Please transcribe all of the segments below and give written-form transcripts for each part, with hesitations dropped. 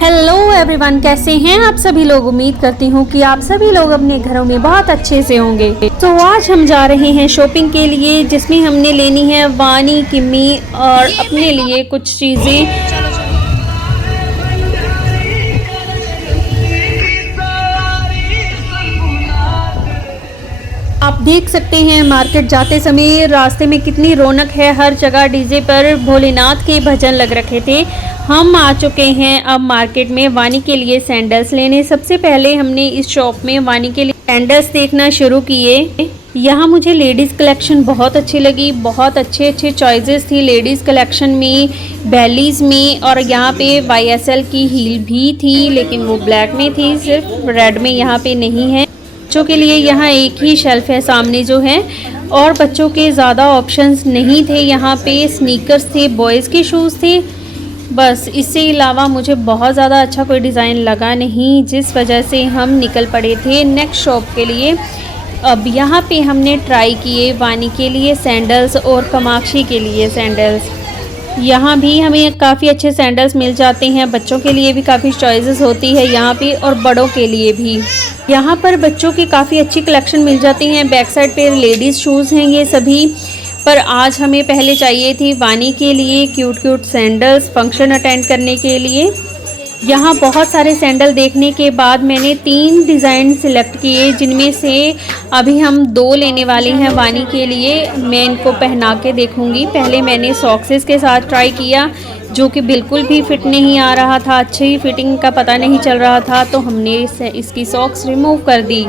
Hello everyone, कैसे हैं आप सभी लोग। उम्मीद करती हूँ कि आप सभी लोग अपने घरों में बहुत अच्छे से होंगे। तो आज हम जा रहे हैं शॉपिंग के लिए, जिसमें हमने लेनी है वानी, किम्मी और अपने लिए कुछ चीज़ें। आप देख सकते हैं मार्केट जाते समय रास्ते में कितनी रौनक है। हर जगह डीजे पर भोलेनाथ के भजन लग रखे थे। हम आ चुके हैं अब मार्केट में वानी के लिए सैंडल्स लेने। सबसे पहले हमने इस शॉप में वानी के लिए सैंडल्स देखना शुरू किए। यहाँ मुझे लेडीज़ कलेक्शन बहुत अच्छी लगी। बहुत अच्छे चॉइसेस थी लेडीज़ कलेक्शन में, बेलीज़ में। और यहाँ पे YSL की हील भी थी, लेकिन वो ब्लैक में थी, सिर्फ रेड में यहाँ पे नहीं है। बच्चों के लिए यहाँ एक ही शेल्फ है सामने जो है, और बच्चों के ज़्यादा ऑप्शंस नहीं थे। यहाँ पे स्नीकर्स थे, बॉयज़ के शूज़ थे, बस। इससे अलावा मुझे बहुत ज़्यादा अच्छा कोई डिज़ाइन लगा नहीं, जिस वजह से हम निकल पड़े थे नेक्स्ट शॉप के लिए। अब यहाँ पे हमने ट्राई किए वानी के लिए सैंडल्स और कामाक्षी के लिए सैंडल्स। यहाँ भी हमें काफ़ी अच्छे सैंडल्स मिल जाते हैं। बच्चों के लिए भी काफ़ी चॉइसेस होती है यहाँ पे, और बड़ों के लिए भी। यहाँ पर बच्चों की काफ़ी अच्छी कलेक्शन मिल जाती हैं। बैक साइड पे लेडीज़ शूज़ हैं ये सभी। पर आज हमें पहले चाहिए थी वानी के लिए क्यूट सैंडल्स फंक्शन अटेंड करने के लिए। यहाँ बहुत सारे सैंडल देखने के बाद मैंने 3 डिज़ाइन सिलेक्ट किए, जिनमें से अभी हम 2 लेने वाले हैं वानी के लिए। मैं इनको पहना के देखूँगी। पहले मैंने सॉक्सेस के साथ ट्राई किया, जो कि बिल्कुल भी फिट नहीं आ रहा था, अच्छी फिटिंग का पता नहीं चल रहा था, तो हमने इसकी सॉक्स रिमूव कर दी।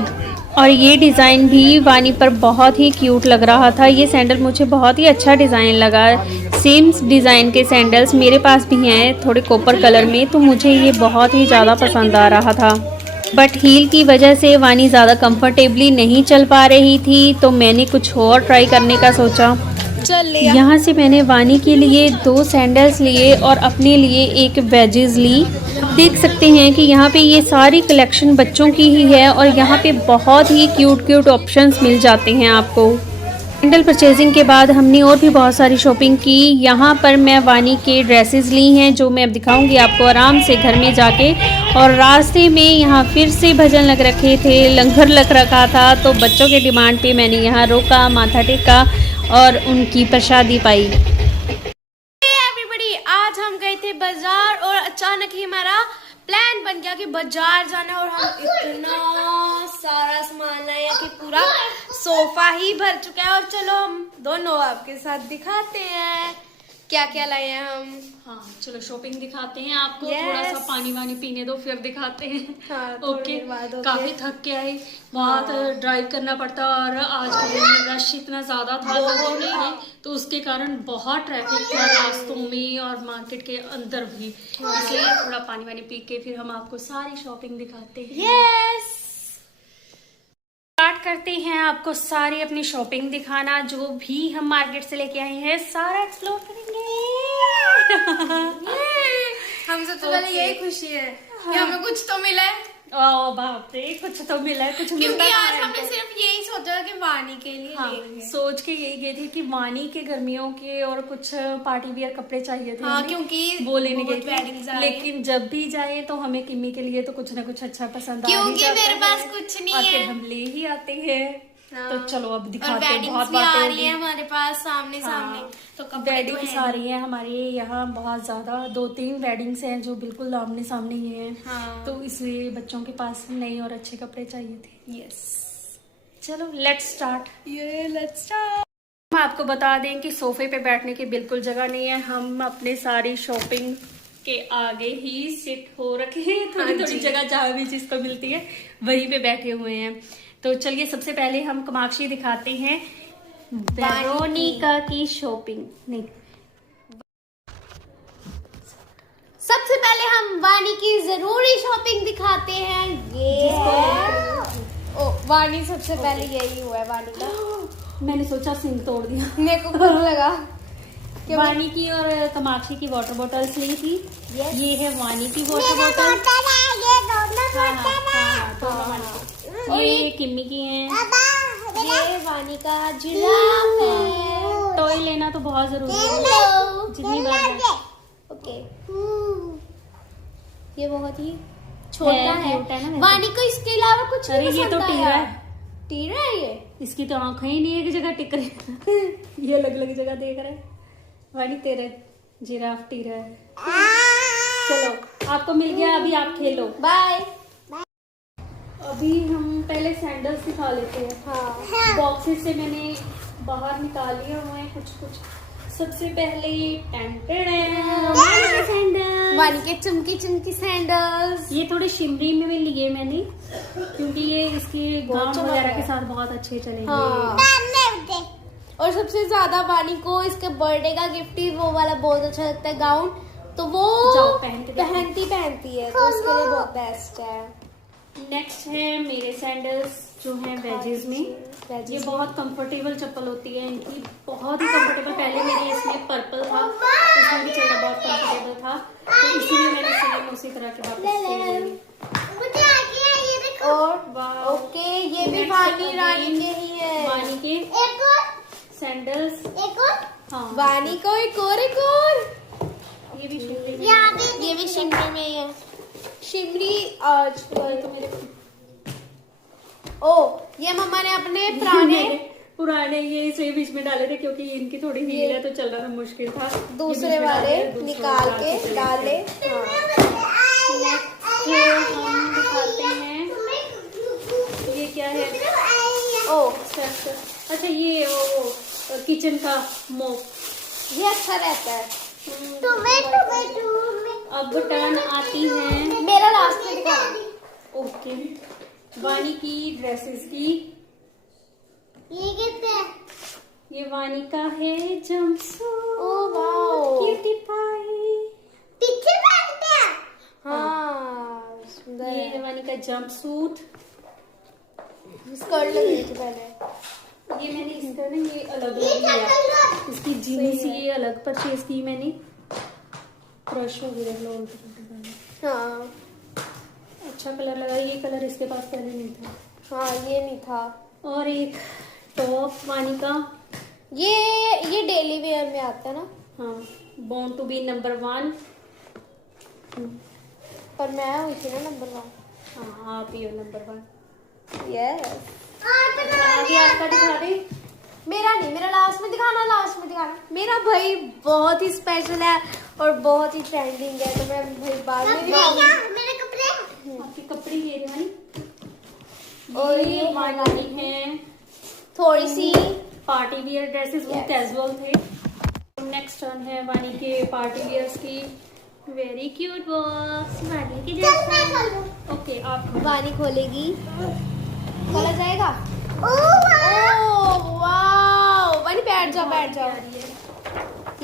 और ये डिज़ाइन भी वानी पर बहुत ही क्यूट लग रहा था। ये सैंडल मुझे बहुत ही अच्छा डिज़ाइन लगा। सेम डिज़ाइन के सैंडल्स मेरे पास भी हैं, थोड़े कॉपर कलर में, तो मुझे ये बहुत ही ज़्यादा पसंद आ रहा था। बट हील की वजह से वानी ज़्यादा कंफर्टेबली नहीं चल पा रही थी, तो मैंने कुछ और ट्राई करने का सोचा। यहाँ से मैंने वानी के लिए 2 सैंडल्स लिए और अपने लिए एक वेजेस ली। देख सकते हैं कि यहाँ पे ये सारी कलेक्शन बच्चों की ही है, और यहाँ पे बहुत ही क्यूट ऑप्शंस मिल जाते हैं आपको। सैंडल परचेजिंग के बाद हमने और भी बहुत सारी शॉपिंग की। यहाँ पर मैं वानी के ड्रेसेस ली हैं, जो मैं अब दिखाऊंगी आपको आराम से घर में जाके। और रास्ते में यहाँ फिर से भजन लग रखे थे, लंगर लग रखा था, तो बच्चों के डिमांड पे मैंने यहाँ रोका, माथा टेका और उनकी प्रसादी पाई। एवरीबॉडी, आज हम गए थे बाजार, और अचानक ही हमारा प्लान बन गया कि बाजार जाना, और हम इतना सारा सामान लाए कि पूरा सोफा ही भर चुका है। और चलो हम दोनों आपके साथ दिखाते हैं क्या क्या लाए हैं हम। हाँ चलो शॉपिंग दिखाते हैं आपको। थोड़ा सा पानी वानी पीने दो, फिर दिखाते हैं। हाँ, ओके। काफी थक के आई, बहुत ड्राइव करना पड़ता, और आज के दिन रश इतना ज्यादा था लोगों में, तो उसके कारण बहुत ट्रैफिक था रास्तों में और मार्केट के अंदर भी। इसलिए थोड़ा पानी वानी पी के फिर हम आपको सारी शॉपिंग दिखाते हैं। यस, स्टार्ट करते हैं आपको सारी अपनी शॉपिंग दिखाना। जो भी हम मार्केट से लेके आए हैं सारा एक्सप्लोर करेंगे। हम सबसे पहले यही खुशी है कि हमें कुछ तो मिला है। ओ बाप रे, कुछ तो मिला है, कुछ मिलता क्योंकि आज है हमने सिर्फ यही सोचा कि वानी के लिए लेंगे। सोच के यही गए थे कि वानी के गर्मियों के और कुछ पार्टी वियर कपड़े चाहिए थे। हाँ, क्योंकि वो लेने गए वेडिंग्स थे, आ रही लेकिन जब भी जाए तो हमें किम्मी के लिए तो कुछ ना कुछ अच्छा पसंद आ ही क्योंकि जाता मेरे है, पास कुछ नहीं और है। फिर हम ले ही आते हैं। तो चलो अब दिखाते हैं। बहुत भी आ बातें रही है हमारे पास सामने तो कपड़े वेडिंग्स आ रही है हमारे यहाँ बहुत ज्यादा। 2-3 वेडिंग्स हैं जो बिल्कुल आमने सामने ही हैं। हाँ। तो इसलिए बच्चों के पास नए और अच्छे कपड़े चाहिए थे। यस, चलो लेट्स स्टार्ट। Let's start. हम आपको बता दें कि सोफे पे बैठने की बिल्कुल जगह नहीं है। हम अपने सारी शॉपिंग के आगे ही सिट हो रखे हैं। थोड़ी जगह जहाँ भी जिसको मिलती है वहीं पे बैठे हुए हैं। तो चलिए सबसे पहले हम कामाक्षी दिखाते हैं वेरोनिका की शॉपिंग। नहीं, सबसे पहले हम वानी की जरूरी शॉपिंग दिखाते हैं। ये ओ, वानी सबसे पहले यही हुआ है वानी का। मैंने सोचा सिंक तोड़ दिया, मेरे को खुद लगा। वानी की और कामाक्षी की वाटर बॉटल्स ली थी। ये है वानी की वाटर बॉटल, और ये किम्मी की है। ये वानी का जिराफ है। टॉय लेना तो बहुत जरूरी है, जितनी बार ओके। ये बहुत ही छोटा है, cute है ना वैसे। वानी को इसके अलावा कुछ अरे नहीं ये तो पसंद टीरा आया। है, टीरा है ये। इसकी तो आंखें ही नहीं एक जगह टिक रही ये अलग अलग जगह देख रहे हैं। वानी तेरे जिराफ टीरा है। चलो आपको मिल गया, अभी आप खेलो। बाय। अभी हम पहले सैंडल्स दिखा लेते हैं। हाँ बॉक्सेस से मैंने बाहर निकाल लिए हुए हैं कुछ कुछ। सबसे पहले सैंडल, वानी के चुमकी चुमकी सैंडल्स। ये थोड़े शिमरी में भी लिए मैंने, क्योंकि ये इसके गाउन चमक वगैरह रहा के है। साथ बहुत अच्छे चलेंगे। हाँ। और सबसे ज्यादा वानी को इसके बर्थडे का गिफ्ट ही वो वाला बहुत अच्छा लगता है गाउन, तो वो जाओ पहन के देखो। पहनती है, तो इसके लिए बहुत बेस्ट है। नेक्स्ट है मेरे सैंडल्स जो हैं वेजेस में। Wedges ये में। बहुत कंफर्टेबल चप्पल होती है इनकी, बहुत ही कंफर्टेबल। पहले मेरी इसमें पर्पल था, उसमें भी चलना बहुत कंफर्टेबल था, तो इसीलिए मैंने सेम उसी तरह के वापस ले लिए। और वाह, ओके, ये भी Next वानी again, रानी के ही है। वानी के सैंडल्स। हाँ, वानी को एक और ये भी शिमरी में। ये भी शिमरी में ही है। शिमरी आज ये तो मेरे ओ, ये मम्मा ने अपने पुराने पुराने ये इसलिए बीच में डाले थे क्योंकि इनकी थोड़ी हील है तो चलना मुश्किल था। ये दूसरे बीच में वाले डाले, दूसरे निकाल के चले डाले। थे। हाँ। नेक्स्ट हम दिखाते हैं, ये क्या है? ओ, अच्छा ये वो किचन का मोप। ये अच्छा रहता है। अब टर्न आती है मेरा लास्ट में दिखा। ओके वानी की ड्रेसेस की। ये वानी का है jumpsuit. Oh wow, cutie pie. हाँ सुंदर ये है है। वानी का जंपसूट। स्कर्ट लग रही थी पहले। ये मैंने इसका ना ये अलग लिया, इसकी जीनी सी ये अलग परचेज की मैंने। क्रश हो गया लो। हाँ अच्छा कलर लगा, ये कलर इसके पास पहले नहीं था। हाँ, ये नहीं था। और एक टॉप वानी का। ये डेली वेयर में आता है ना, हाँ, बॉर्न टू बी नंबर 1। पर मैं हुई थी ना नंबर 1। हाँ आप ही हो नंबर 1। यस। आगे आपका दिखा दे। मेरा नहीं, मेरा लास्ट में दिखाना, लास्ट में दिखाना। मेरा भाई बहुत ही स्पेशल है और बहुत ही ट्रेंडिंग है, तो मैं भाई बाद में दिखाऊंगी। आपके कपड़े ये रहे वानी। और ये ये वानी है थोड़ी सी पार्टी वियर ड्रेसेस, वो Yes. कैजुअल थे। नेक्स्ट टर्न है वानी के पार्टी वियर्स की। वेरी क्यूट बॉक्स वानी की जैसा। ओके आप वानी खोलेगी, खोला जाएगा। ओह वाओ, वानी बैठ जाओ, बैठ जाओ।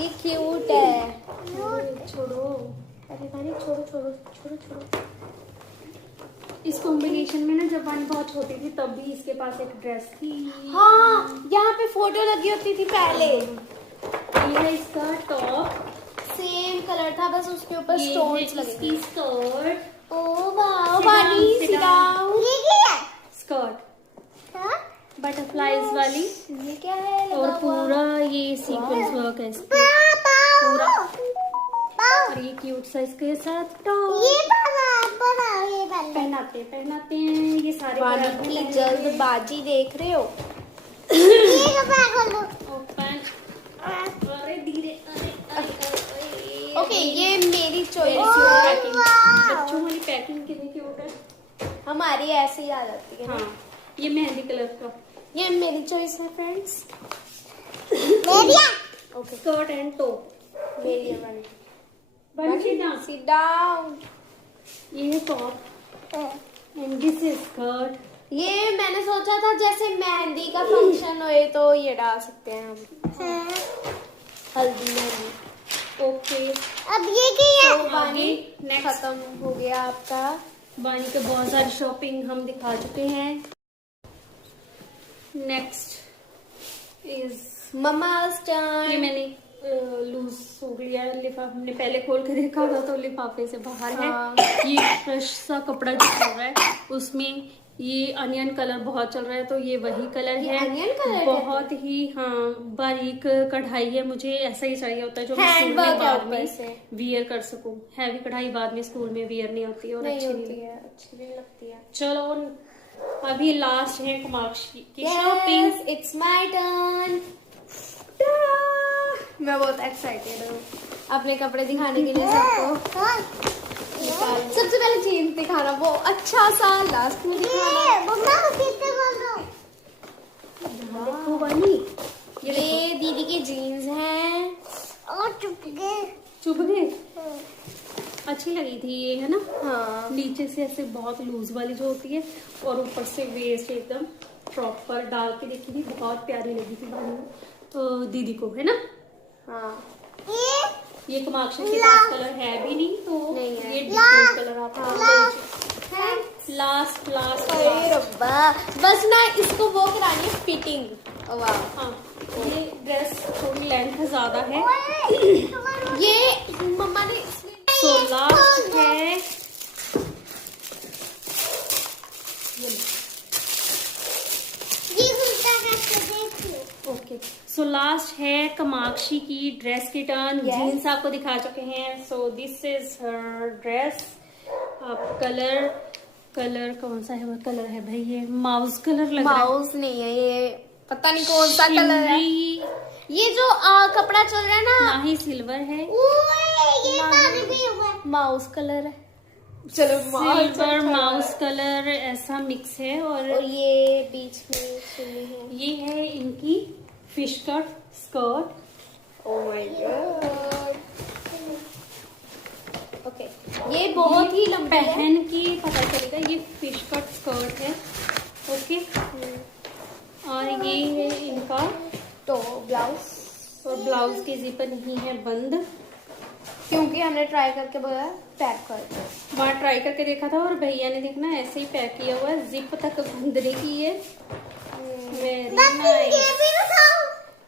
ये क्यूट है। छोड़ो, अरे वानी छोड़ो छोड़ो छोड़ो छोड़ो। इस कॉम्बिनेशन में ना जब वानी बहुत छोटी थी तब भी इसके पास एक ड्रेस थी। हाँ, यहाँ पे फोटो लगी होती थी पहले। ये है इसका टॉप, सेम कलर था, बस उसके ऊपर ये है स्टोन्स लगे इसकी स्कर्ट। ओह वाओ, Sit वानी down, sit sit down. down। Skirt butterflies वाली, ये क्या है लगा और हुआ? पूरा ये सीक्वेंस वर्क है इस पे पूरा। और ये क्यूट सा इसके साथ टॉप। पहनाते हैं ये सारे वानी कलर में की पहने जल्दबाजी देख रहे हो? ओपन। अरे धीरे, अरे ओके, ये मेरी चॉइस पैकिंग, है। बच्चों वाली पैकिंग कितनी क्यूट है। हमारी ऐसे ही आ जाती है ना। हाँ, ये मेहंदी कलर का। ये मेरी चॉइस है friends. Okay, skirt and top. मेरी है वानी। Sit Sit down। ये है top and this is skirt. ये मैंने सोचा था जैसे मेहंदी का फंक्शन होए तो ये डाल सकते हैं हम, हल्दी मेहंदी। ओके, अब ये क्या तो वानी नेक्स्ट। खत्म हो गया आपका। वानी के बहुत सारी शॉपिंग हम दिखा चुके हैं। नेक्स्ट इज मम्मा's ये turn। मैंने लूज हो गया लिफाफा, हमने पहले खोल के देखा था तो लिफाफे से बाहर है। हाँ। ये फ्रेश सा कपड़ा जो चल रहा है उसमें ये अनियन कलर बहुत चल रहा है, तो ये वही कलर ये है। onion color बहुत ही हाँ बारीक कढ़ाई है, मुझे ऐसा ही चाहिए होता है जो मैं स्कूल Handwork में है बाद ऊपर में से। वियर कर सकूं। हैवी कढ़ाई बाद में स्कूल में वियर नहीं होती और नहीं अच्छी होती नहीं। है, अच्छी नहीं लगती है। चलो अभी लास्ट है कुमाक्षी की shopping. Yes, it's my turn. मैं बहुत एक्साइटेड हूँ अपने कपड़े दिखाने के लिए सबको। सबसे पहले जीन्स दिखाना, वो अच्छा सा लास्ट में दिखाना। देखो वानी, ये दीदी के जीन्स हैं। चुभ गए। अच्छी लगी थी ये, है ना। हाँ, नीचे से ऐसे बहुत लूज वाली जो होती है और ऊपर से वेस्ट एकदम प्रॉपर डाल के देखी थी, बहुत प्यारी लगी थी वानी तो दीदी को, है ना। हाँ, ये कुमाक्षी के पास कलर है भी नहीं, तो नहीं है। ये डिफरेंट कलर आप Thanks. लास्ट लास्ट अरे रब्बा, बस ना इसको वो करानी है फिटिंग। वाह, हाँ, ये ड्रेस थोड़ी लेंथ ज्यादा है। ये मम्मा ने इसमें सो लास्ट है ओके। सो लास्ट है कामाक्षी की ड्रेस की टर्न। Yes. जीन्स आपको दिखा चुके हैं। So this is her dress. आप कलर कलर कौन सा है, वो कलर है भाई ये माउस कलर लग रहा है। माउस नहीं है, ये पता नहीं कौन सा कलर है। शिमरी, ये जो कपड़ा चल रहा है ना ही सिल्वर है, माउस कलर है। चलो सिल्वर माउस कलर ऐसा मिक्स है। और ये बीच में चुन्नी है। ये है इनकी fish cut skirt. Oh my God. Okay, ये बहुत ही लंबी है। पहन के पता चलेगा ये फिश कट स्कर्ट है। ओके, और ये है इनका तो ब्लाउज, और ब्लाउज की जिपर नहीं है बंद, क्योंकि हमने ट्राई करके बोला पैक कर दो। वहाँ ट्राई करके देखा था और भैया ने देखना ऐसे ही पैक किया हुआ है, जिप तक बंद नहीं की है। Very nice,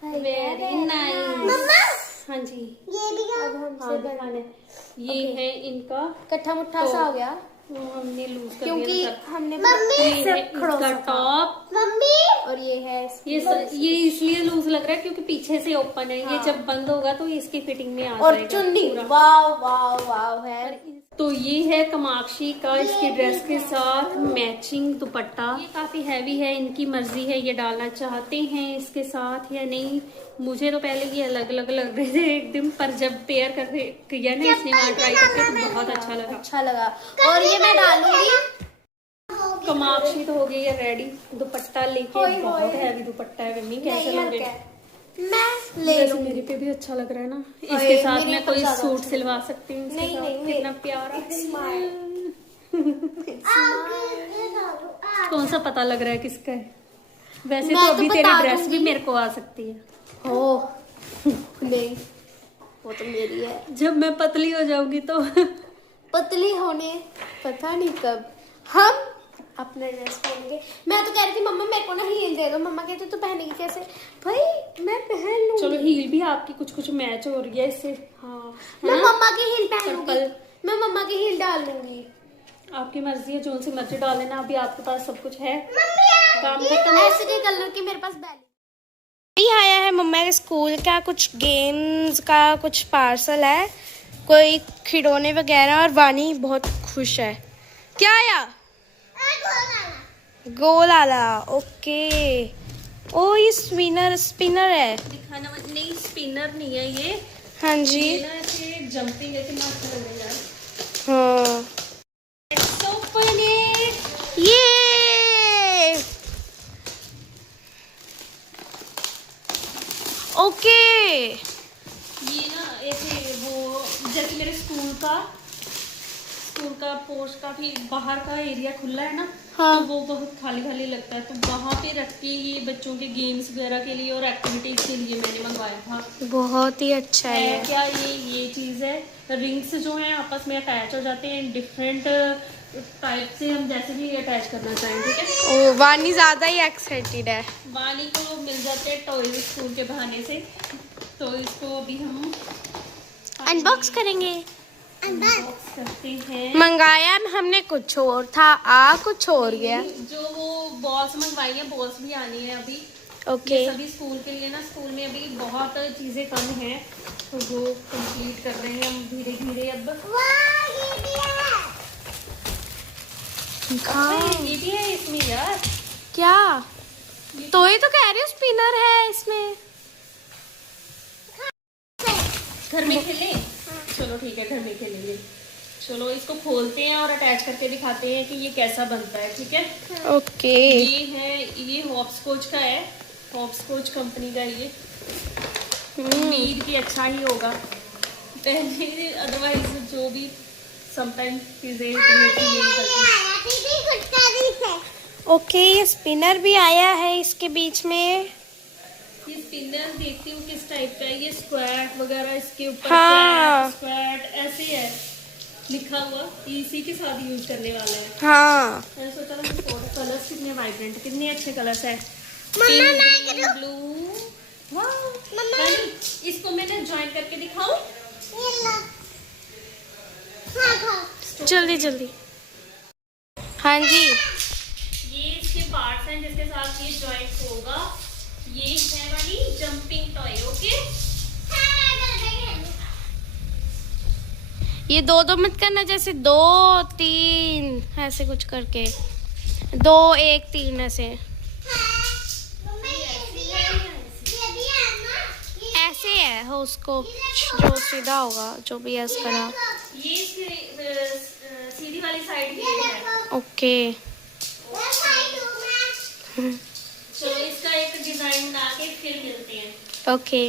very nice. हाँ जी, अब हमसे हाँ दिखाना है। ये है इनका कट्ठा मुट्ठा तो सा हो गया, वो हमने लूज कर क्योंकि दिया था। हमने ये है सिर्फ खड़ो इसका सा था। टॉप, और ये है ये इसलिए लूज लग रहा है क्योंकि पीछे से ओपन है। ये जब बंद होगा तो इसकी फिटिंग में आ और जाएगा चुन्नी पूरा। वाव वाव वाव है। तो ये है कामाक्षी का इसकी ड्रेस के साथ मैचिंग दुपट्टा। ये काफी हैवी है, इनकी मर्जी है ये डालना चाहते हैं इसके साथ या नहीं। मुझे तो पहले ये अलग अलग लग रहे थे एकदम, पर जब पेयर कर किया ना इसने वहाँ ट्राई करके तो बहुत अच्छा लगा। और ये मैं डालूंगी। कामाक्षी तो हो गई है रेडी दुपट्टा लेके। होय, बहुत होय। हैवी दुपट्टा है मम्मी, कैसे नहीं लग रहे हल्का हैं? है। मैं ले वैसे लूंगी। मेरे पे भी अच्छा लग रहा है ना। होय, इसके साथ मेरे मैं ऊपर कोई ज्यादा सूट अच्छा सिलवा सकती हूँ इसके नहीं, साथ। नहीं, कितना नहीं। प्यारा। It's mine. कौन सा पता लग रहा है किसका है? वैसे मैं तो तो अभी तेरी बता ड्रेस भी दूंगी। मेरे को आ सकती है। ओह नहीं, वो तो मेरी है। जब मैं पतली हो जाऊंगी तो पतली होने पता नहीं कब हम अपने ड्रेस पहनेंगे। मैं तो कह रही थी मम्मा मेरे को ना हील दे दो। मम्मा कहती तू पहनेगी कैसे? भाई मैं पहन लूंगी। चलो हील भी आपकी कुछ कुछ मैच हो रही है इससे। हाँ, है मैं ना? मम्मा की हील पहनूंगी। पर्पल। मैं मम्मा की हील डाल लूंगी। आपकी मर्जी है, जो सी मर्जी डाल लेना। अभी आपके पास सब कुछ है, काम खत्म। ऐसे के कलर की मेरे पास बैली। ये आया है मम्मा के स्कूल का कुछ गेम्स का कुछ पार्सल है, कोई खिलौने वगैरह, और वानी बहुत खुश है। क्या आया? गोल आला। ओके। ओ ये स्पिनर है। दिखाना नहीं, स्पिनर नहीं है ये। हाँ जी। ये ना ऐसे जंपिंग है, कितना अच्छा लग रहा है। हाँ, Let's open it. ये ओके। ये ना ऐसे वो जैसे मेरे स्कूल का पोर्च का भी बाहर का एरिया खुला है ना। हाँ। तो वो बहुत खाली खाली लगता है, तो वहाँ पे रख के ये बच्चों के गेम्स वगैरह के लिए और एक्टिविटीज के लिए मैंने मंगवाया था। बहुत ही अच्छा है है। क्या ये चीज़ है। रिंग्स जो हैं आपस में अटैच हो जाते हैं डिफरेंट टाइप से, हम जैसे भी अटैच करना चाहें। ठीक है। ओ वानी ज्यादा ही एक्साइटेड है। वानी को मिल जाते हैं टॉयज स्कूल के बहाने से, तो इसको अभी हम अनबॉक्स करेंगे। अनबॉक्स करते हैं। मंगाया हमने कुछ और था, आ कुछ और गया। जो वो बॉल्स मंगवाई है, बॉल्स भी आनी है अभी। ओके ये सभी स्कूल के लिए ना, स्कूल में अभी बहुत चीजें कम हैं, तो वो कंप्लीट कर रहे हैं हम धीरे धीरे अब। अच्छा, ये भी है इसमें यार। क्या? तो ये तो कह रही हूँ स्पिनर है इसमें। घर में खेलें? चलो ठीक है, घर में खेलेंगे। चलो इसको खोलते हैं और अटैच करके दिखाते हैं कि ये कैसा बनता है, ठीक है? ओके। ये है, ये हॉपस्कॉच का है, हॉपस्कॉच कंपनी का। ये उम्मीद कि अच्छा ही होगा, पहले अदरवाइज जो भी समटाइम चीजें ओके, ये स्पिनर भी आया है इसके बीच में। ये स्पिनर देखती हूँ किस टाइप का है। ये स्क्वाट वगैरह इसके ऊपर, हाँ। स्क्वाट ऐसे है लिखा हुआ, इसी के साथ यूज करने वाला है। हाँ मैंने सोचा था कलर्स कितने वाइब्रेंट, कितने अच्छे कलर्स है। ब्लू, इसको मैंने ज्वाइन करके दिखाऊं? जल्दी जल्दी। हाँ जी, ये इसके पार्ट्स हैं जिसके साथ ये ज्वाइंट होगा। ये है वाली जंपिंग टॉय, ओके। ये दो दो मत करना, जैसे 2 3 ऐसे कुछ करके, 2 1 3 ऐसे। ऐसे है हो उसको, जो सीधा होगा, जो भी है उसका नाम। ये सीधी वाली साइड ये है। ओके। चलो इसका एक डिजाइन बना के फिर मिलते हैं। ओके,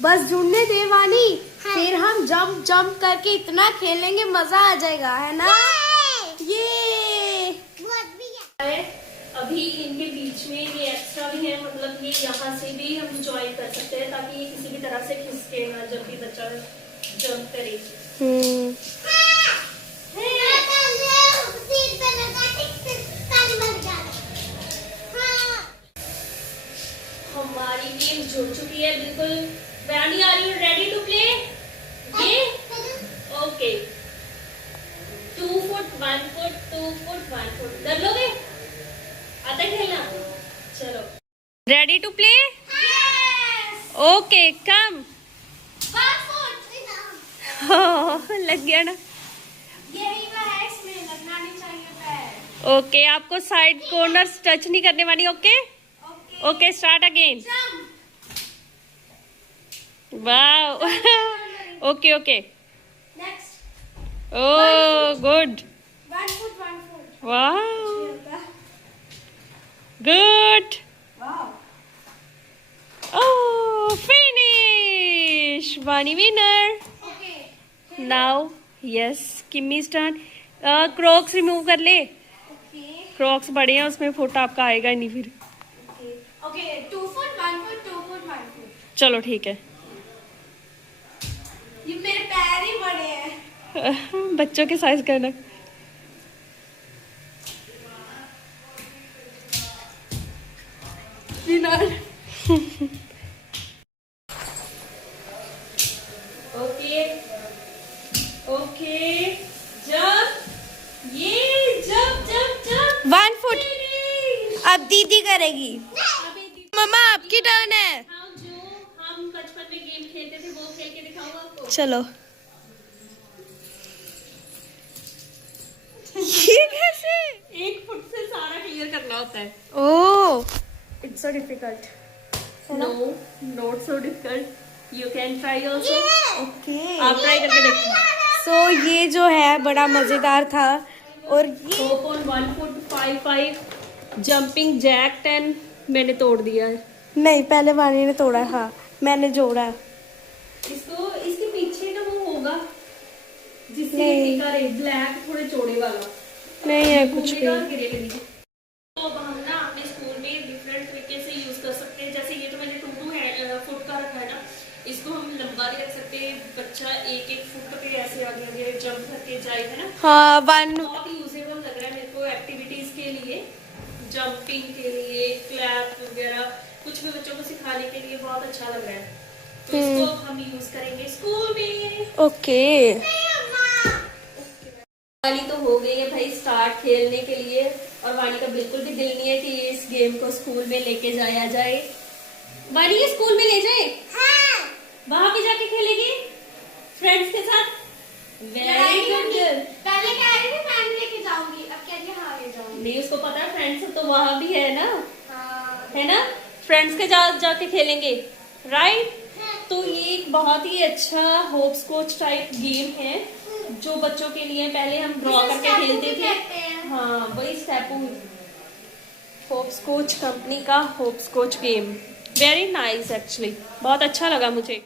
बस जुड़ने दे वानी। हाँ। फिर हम जंप जंप करके इतना खेलेंगे, मजा आ जाएगा, है ना? ये अभी इनके बीच में ये एक्स्ट्रा भी है, मतलब ये यहाँ से भी हम ज्वाइन कर सकते हैं ताकि ये किसी भी तरह से खिसके ना जब भी बच्चा जंप करे। हमारी गेम जुड़ चुकी है बिल्कुल। Vani, are you ready to play? ये okay. 2 foot 1 foot 2 foot 1 foot कर लोगे? आता है खेलना? चलो, ready to play? Okay, come. 1 foot लग गया ना? यही तो है, इसमें लगना नहीं चाहिए पैर। ओके, आपको साइड कॉर्नर्स टच नहीं करने वाली, okay? Okay, start again. Wow. Okay okay, next. Oh good, 1 foot 1 foot. Wow good, oh finish, Vani winner. Okay now yes, Kimmy's turn. Crocs remove कर ले, ओके क्रॉक्स बड़े हैं, उसमें फुट आपका आएगा ही नहीं फिर। Okay, 2 foot 1 foot 2 foot 1 foot. चलो ठीक है। ये मेरे पैर ही बड़े हैं। बच्चों के साइज करना। ओके ओके, जंप, ये जंप जंप जंप। 1 फुट। अब दीदी करेगी। मम्मा आपकी टर्न है। हाँ, जो हम बचपन में गेम खेलते थे वो खेल के दिखाऊं आपको। चलो। ये कैसे? 1 फुट से सारा क्लियर करना होता है। Oh, it's so difficult. No, not so difficult, you can try also. Okay, आप ट्राई करके देखो। सो ये जो है बड़ा मजेदार था। और ये रोप ऑन 1 फुट 5 जंपिंग जैक 10 मैंने तोड़ दिया है। नहीं, पहले वानी ने तोड़ा। हाँ, मैंने जोड़ा। इसको, इसके पीछे का वो होगा जिससे नहीं। टिका रहे, ब्लैक थोड़े चौड़े वाला नहीं है कुछ भी। तो अब हम ना अपने स्कूल में डिफरेंट तरीके से यूज कर सकते हैं। जैसे ये तो मैंने 2 फुट का रखा है ना, इसको हम लंबा भी रख सकते हैं। बच्चा 1 फुट पे ऐसे आगे आगे जंप करके जाएगा ना। हाँ, 1 बहुत यूजेबल लग रहा है मेरे को एक्टिविटीज के लिए, जंपिंग के लिए, क्लैप वगैरह, कुछ भी बच्चों को सिखाने के लिए बहुत अच्छा लग रहा है। तो इसको हम यूज करेंगे स्कूल में। ओके। वानी तो हो गई है भाई स्टार्ट खेलने के लिए, और वानी का बिल्कुल भी दिल नहीं है कि इस गेम को स्कूल में लेके जाया जाए। वानी ये स्कूल में ले जाए? हाँ। वहां पे जाके खेलेगी फ्रेंड्स के साथ? Very good girl. पहले कह रही थी मैं लेके जाऊंगी, अब कह रही है हाँ ले जाऊंगी। नहीं, उसको पता है फ्रेंड्स तो वहां भी है ना। हाँ। है ना, फ्रेंड्स के जाके खेलेंगे, राइट। तो ये एक बहुत ही अच्छा होपस्कॉच टाइप गेम है जो बच्चों के लिए, पहले हम ड्रॉ करके खेलते थे। हाँ, वही स्टेपू। होपस्कॉच कंपनी का होपस्कॉच गेम, वेरी नाइस एक्चुअली, बहुत अच्छा लगा मुझे।